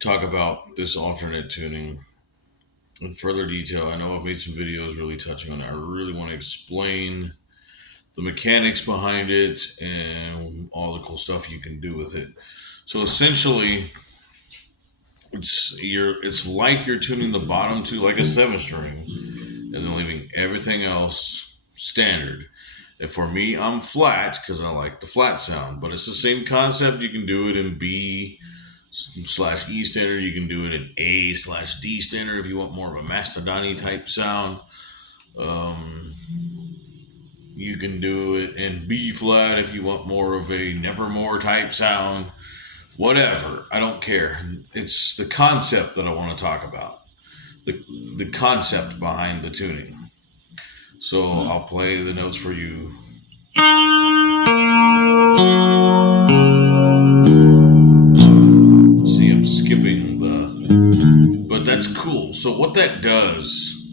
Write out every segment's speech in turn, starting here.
talk about this alternate tuning in further detail. I know I've made some videos really touching on it. I really want to explain the mechanics behind it and all the cool stuff you can do with it. So essentially, it's like you're tuning the bottom to like a seven string, and then leaving everything else standard. And for me, I'm flat because I like the flat sound, but it's the same concept. You can do it in B slash E standard. You can do it in A slash D standard if you want more of a mastodon type sound. Um, you can do it in B flat if you want more of a nevermore type sound. Whatever, I don't care. It's the concept that I want to talk about. The concept behind the tuning. So I'll play the notes for you. See, I'm skipping but that's cool. So what that does,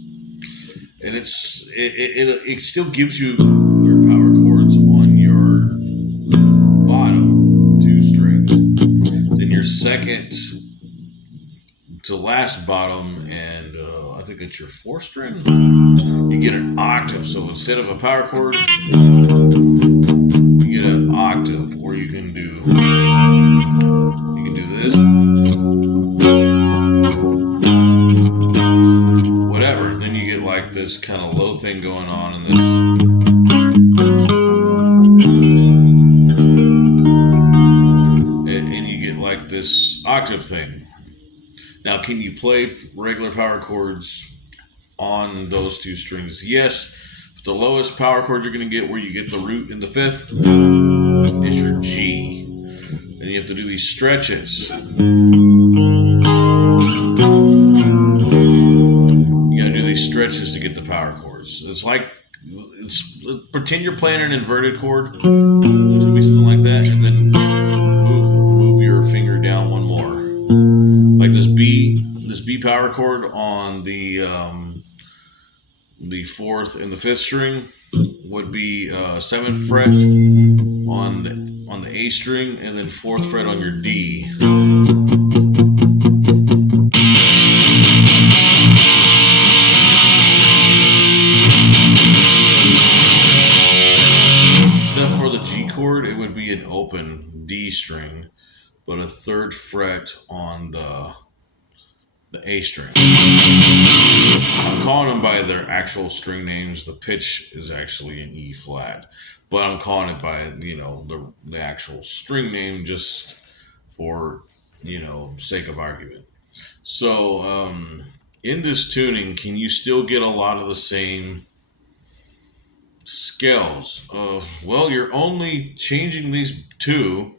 and it still gives you your power chords on your bottom two strings. Then your second to last bottom, and I think it's your fourth string. You get an octave. So instead of a power chord, you get an octave, or you can do this, whatever. Then you get like this kind of low thing going on, and you get like this octave thing. Now, can you play regular power chords on those two strings? Yes. But the lowest power chord you're going to get, where you get the root in the fifth, is your G. And you have to do these stretches. You got to do these stretches to get the power chords. Pretend you're playing an inverted chord. It's going to be something like that. And then move your finger down one more. Like this B power chord on the fourth and the fifth string would be seventh fret on the A string, and then fourth fret on your D. Except for the G chord, it would be an open D string, but a third fret on the A string. I'm calling them by their actual string names. The pitch is actually an E flat, but I'm calling it by the actual string name just for sake of argument. So in this tuning, can you still get a lot of the same scales? Well, you're only changing these two,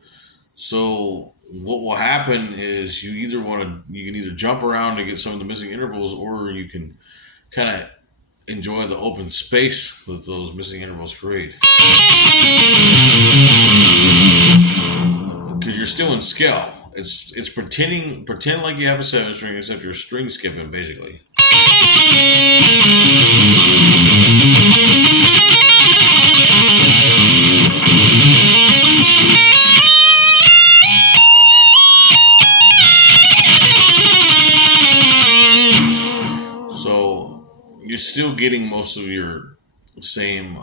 so what will happen is you can either jump around to get some of the missing intervals, or you can kind of enjoy the open space that those missing intervals create, because you're still in scale. It's pretend like you have a seven string, except you're string skipping basically. You're still getting most of your same,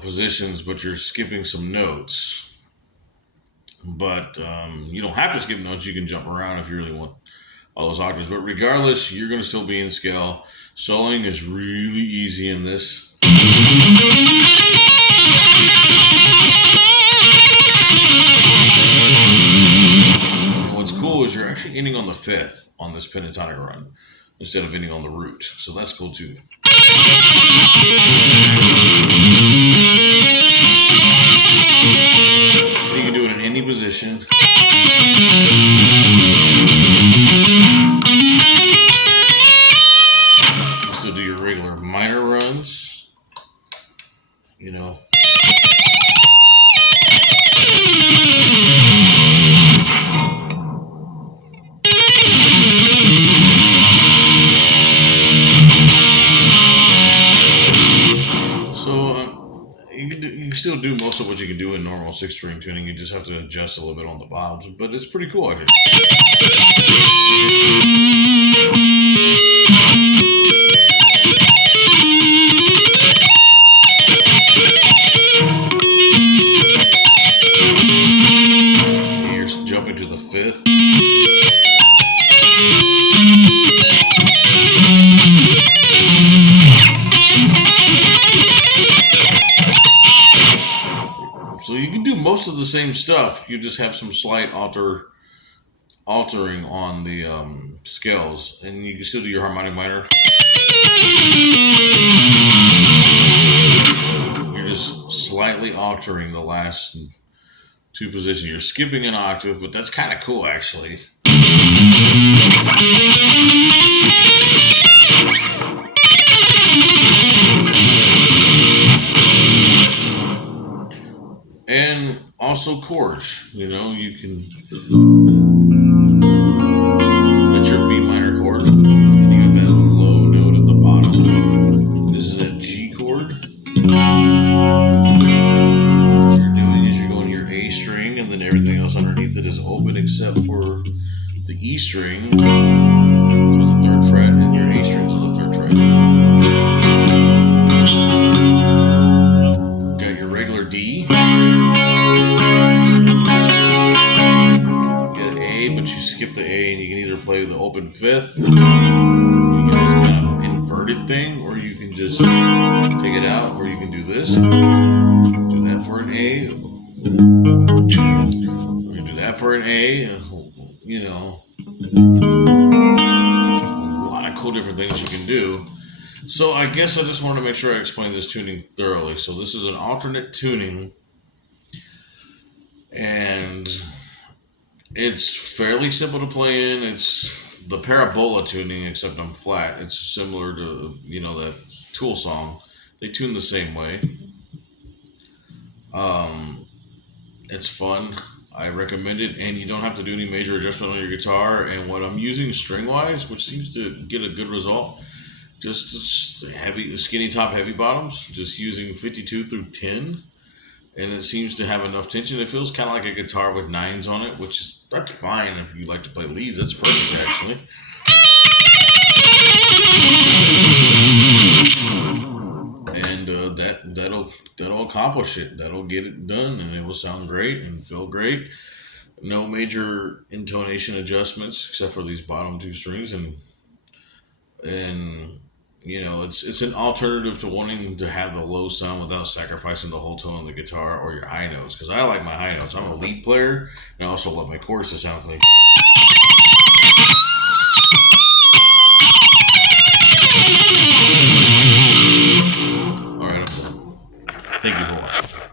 positions, but you're skipping some notes. But you don't have to skip notes. You can jump around if you really want all those octaves. But regardless, you're going to still be in scale. Soloing is really easy in this. What's cool is you're actually ending on the fifth on this pentatonic run instead of ending on the root. So that's cool too. You can do it in any position. So do your regular minor runs, you can still do most most of what you can do in normal six string tuning. You just have to adjust a little bit on the bobs, but it's pretty cool. I think. You're jumping to the fifth. So you can do most of the same stuff. You just have some slight altering on the scales, and you can still do your harmonic minor. You're just slightly altering the last two positions. You're skipping an octave, but that's kind of cool, actually. And also chords. You know, you can. That's your B minor chord. And then you got that low note at the bottom. This is a G chord. What you're doing is you're going your A string, and then everything else underneath it is open except for the E string. It's on the third fret, and your A string's on the third fret. Got your regular D. But you skip the A, and you can either play the open fifth, you can just kind of inverted thing, or you can just take it out, or you can do this. Do that for an A. Or you do that for an A. You know, a lot of cool different things you can do. So I guess I just want to make sure I explain this tuning thoroughly. So this is an alternate tuning, and it's fairly simple to play in. It's the parabola tuning, except I'm flat. It's similar to, you know, that Tool song. They tune the same way. It's fun. I recommend it, and you don't have to do any major adjustment on your guitar. And what I'm using string wise, which seems to get a good result, just heavy, skinny top, heavy bottoms, just using 52 through 10. And it seems to have enough tension. It feels kind of like a guitar with nines on it, which is that's fine if you like to play leads. That's perfect, actually. And that'll accomplish it. That'll get it done, and it will sound great and feel great. No major intonation adjustments except for these bottom two strings, and you know, it's an alternative to wanting to have the low sound without sacrificing the whole tone of the guitar or your high notes. Because I like my high notes. I'm a lead player, and I also love my chords to sound clean. All right, I'm done. Thank you for watching.